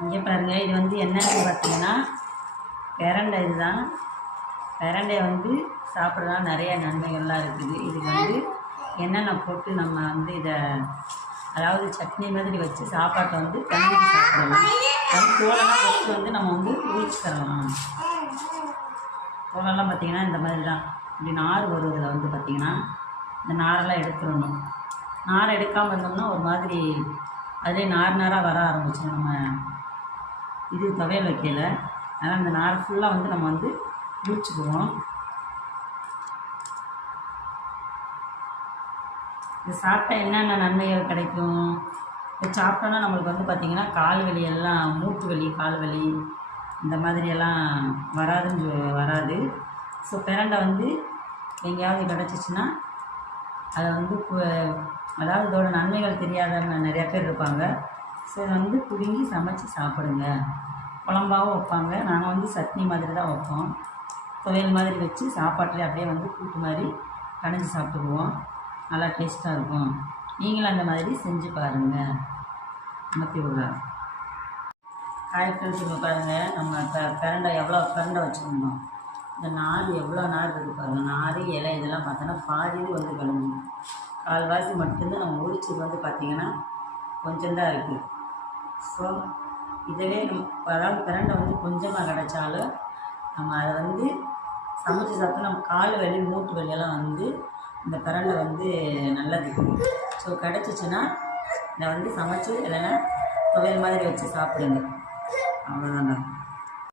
இங்கே பாருங்கள், இது வந்து என்னன்னு பார்த்தீங்கன்னா பிரண்டை. இதுதான் பிரண்டையை வந்து சாப்பிட்றதுனால நிறைய நன்மைகள்லாம் இருக்குது. இது வந்து என்னென்ன போட்டு நம்ம வந்து இதை அதாவது சட்னி மாதிரி வச்சு சாப்பாட்டை வந்து பிணைஞ்சி சாப்பிடலாம். அது தோலெல்லாம் ஃபஸ்ட்டு வந்து நம்ம வந்து உரிச்சு தரலாம். தோலெல்லாம் பார்த்திங்கன்னா இந்த மாதிரி தான் இப்படி நார் வருவதில் வந்து பார்த்திங்கன்னா இந்த நாரெல்லாம் எடுத்துடணும். நாரை எடுக்காமல் இருந்தோம்னா ஒரு மாதிரி அதிலே நாராக வர ஆரம்பிச்சு நம்ம இது துவையல் வைக்கல. அதனால் இந்த நார் ஃபுல்லாக வந்து நம்ம வந்து உரிச்சுக்குவோம். இது சாப்பிட்டா என்னென்ன நன்மைகள் கிடைக்கும்? இது சாப்பிட்டோன்னா நம்மளுக்கு வந்து பார்த்திங்கன்னா கால் வலி எல்லாம், மூட்டு வலி, கால் வலி இந்த மாதிரியெல்லாம் வராது. ஸோ பிரண்டை வந்து எங்கேயாவது கிடச்சிச்சின்னா அதை வந்து அதாவது இதோட நன்மைகள் தெரியாத நிறையா பேர் இருப்பாங்க. ஸோ இதை வந்து பிடுங்கி சமைச்சி சாப்பிடுங்க. குழம்பாகவும் வைப்பாங்க. நாங்கள் வந்து சட்னி மாதிரி தான் வைப்போம். துவையல் மாதிரி வச்சு சாப்பாட்டில் அப்படியே வந்து கூட்டு மாதிரி கடைஞ்சி சாப்பிட்டுக்குவோம். நல்லா டேஸ்ட்டாக இருக்கும். நீங்களும் அந்த மாதிரி செஞ்சு பாருங்கள். அமர்த்தி விடுறேன். காய்கறி பாருங்கள், நம்ம பிரண்டை எவ்வளோ பிரண்டை வச்சுருந்தோம். இந்த நார் எவ்வளோ நார் இருக்குது பாருங்கள். நார், இலை இதெல்லாம் பார்த்தோன்னா பாதி இது வந்து கிளம்பு. கால்வாசி மட்டும்தான் நம்ம உரிச்சது வந்து பார்த்திங்கன்னா கொஞ்சம்தான் இருக்குது. ஸோ இதுவே அதாவது பிரண்டை வந்து கொஞ்சமாக கிடைச்சாலும் நம்ம அதை வந்து சமைச்சு சாப்பிட்டா நம்ம கால் வலி, மூட்டு வலியெல்லாம் வந்து இந்த பிரண்டை வந்து நல்லது. ஸோ கிடச்சிச்சின்னா இதை வந்து சமைச்சு இல்லைன்னா துவையல் மாதிரி வச்சு சாப்பிடுங்க. அவ்வளோதாங்க.